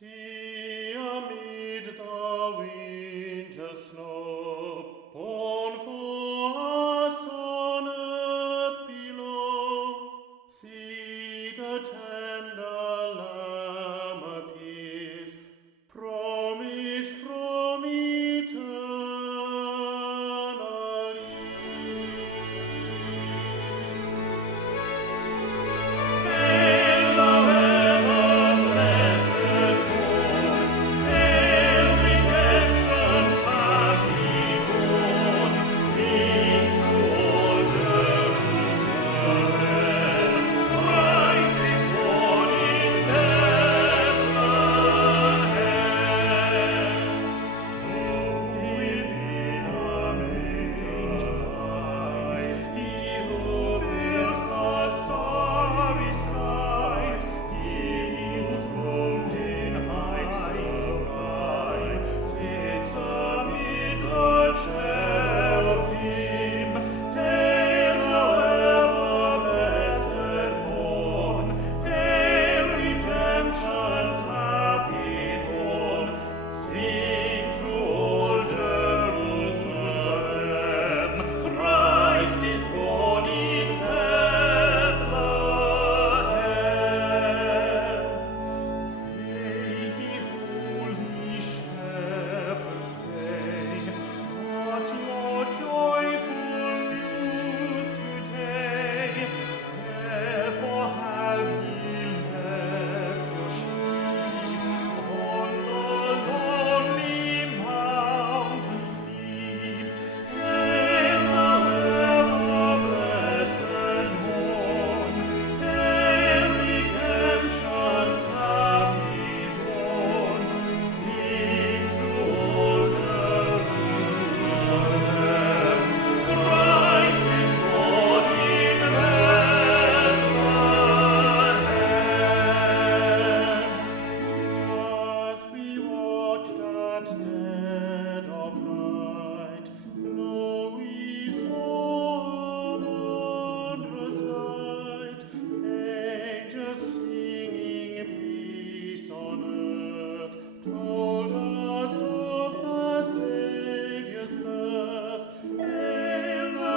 See amid the winter snow, born for us on earth below. See the tender Lamb appears, promised from eternal years. Hail the ever-blessed morn, hail redemption's happy dawn. Sing through all Jerusalem, Christ is born in Bethlehem. Within a manger lies He who builds the starry skies. He who throned in heights sublime sits amid the cherubim. Hail the ever-blessed morn, hail redemption's happy dawn. Sing through all Jerusalem, Christ is born in Bethlehem. Say, holy shepherds, say, what your joyful news today? Wherefore have ye left your sheep on the lonely mountain steep? Hail the ever-blessed morn, hail redemption's happy dawn. Sing through all Jerusalem, Christ is born in Bethlehem. As we watched at dead of night, lo, we saw a wondrous light. Angels singing peace on earth told us of the Saviour's birth. Hail the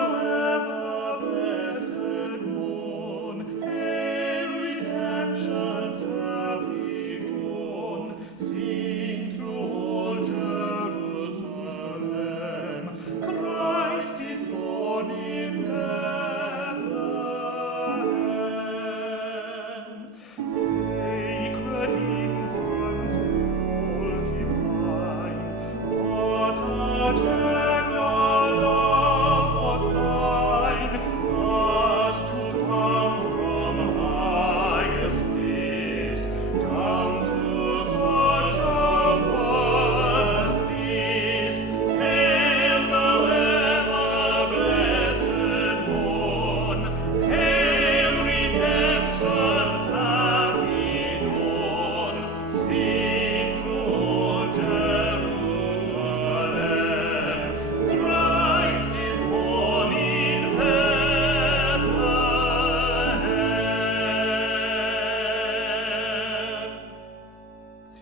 ever-blessed morn, hail redemption's happy dawn. Sing through all Jerusalem, Christ is born in Bethlehem. Sacred infant, all divine, what a tender love was thine, thus to come from highest bliss down to such a world as this. Hail the ever-blessed morn, hail redemption's happy dawn. Sing through all Jerusalem, Christ is born in Bethlehem.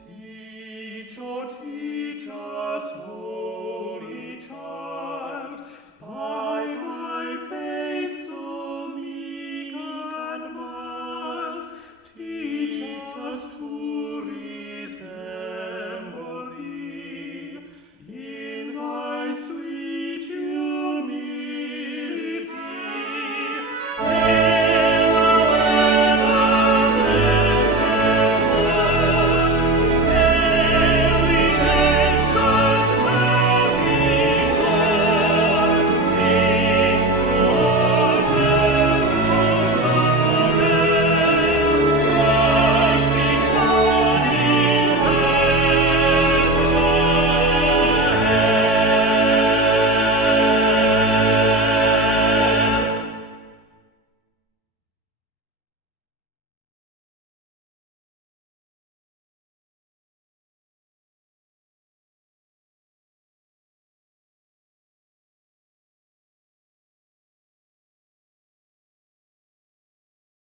Teach, oh, teach us, Holy Child.